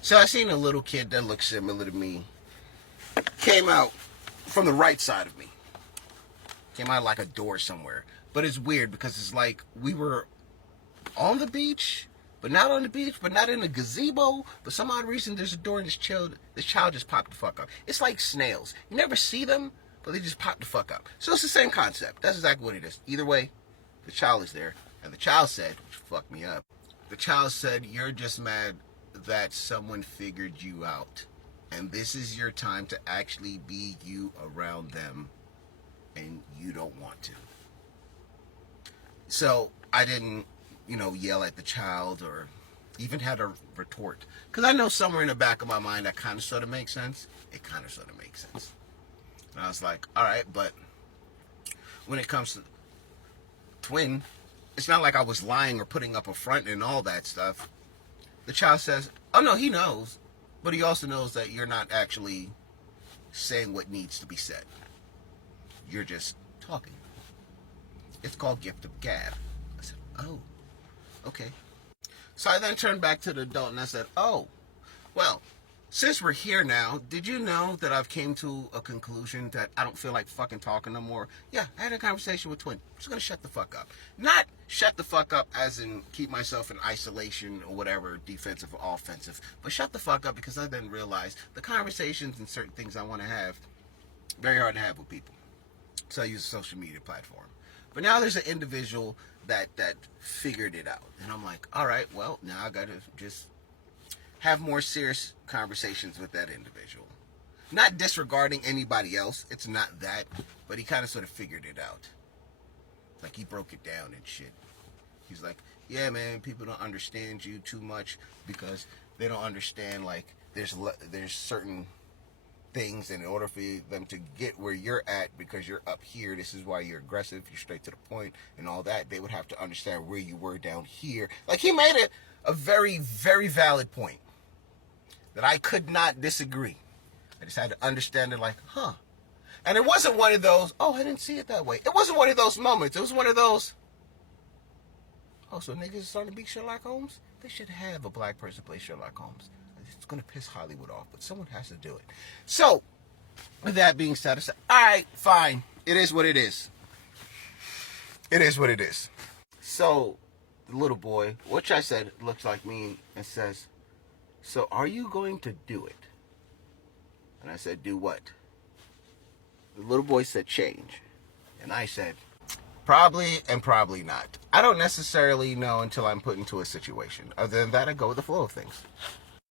So I seen a little kid that looked similar to me. Came out from the right side of me. Came out like a door somewhere. But it's weird because it's like we were on the beach, but not on the beach, but not in a gazebo. But some odd reason there's a door and this child just popped the fuck up. It's like snails. You never see them, but they just pop the fuck up. So it's the same concept. That's exactly what it is. Either way, the child is there. And the child said, which fucked me up, the child said, you're just mad that someone figured you out. And this is your time to actually be you around them. And you don't want to. So I didn't, yell at the child or even had a retort. Because I know somewhere in the back of my mind that kind of sort of makes sense. It kind of sort of makes sense. And I was like, all right, but when it comes to twin, it's not like I was lying or putting up a front and all that stuff. The child says, oh no, he knows. But he also knows that you're not actually saying what needs to be said. You're just talking. It's called gift of gab. I said, oh, okay. So I then turned back to the adult and I said, oh, well, since we're here now, did you know that I've came to a conclusion that I don't feel like fucking talking no more? Yeah, I had a conversation with Twin. I'm just gonna shut the fuck up. Not shut the fuck up as in keep myself in isolation or whatever, defensive or offensive, but shut the fuck up because I then realized the conversations and certain things I want to have, very hard to have with people. So I use a social media platform. But now there's an individual that figured it out. And I'm like, all right, well, now I got to just have more serious conversations with that individual. Not disregarding anybody else. It's not that. But he kind of sort of figured it out. Like he broke it down and shit. He's like, yeah, man, people don't understand you too much because they don't understand, like, there's certain things, and in order for them to get where you're at, because you're up here, this is why you're aggressive, you're straight to the point and all that, they would have to understand where you were down here. Like, he made it a very, very valid point that I could not disagree. I just had to understand it, like, huh. And it wasn't one of those, oh, I didn't see it that way. It wasn't one of those moments. It was one of those, oh, so niggas are starting to be Sherlock Holmes? They should have a black person play Sherlock Holmes. It's going to piss Hollywood off, but someone has to do it. So, with that being said, I said, all right, fine. It is what it is. It is what it is. So, the little boy, which I said looks like me, and says, so are you going to do it? And I said, do what? The little boy said, change. And I said, probably and probably not. I don't necessarily know until I'm put into a situation. Other than that, I go with the flow of things.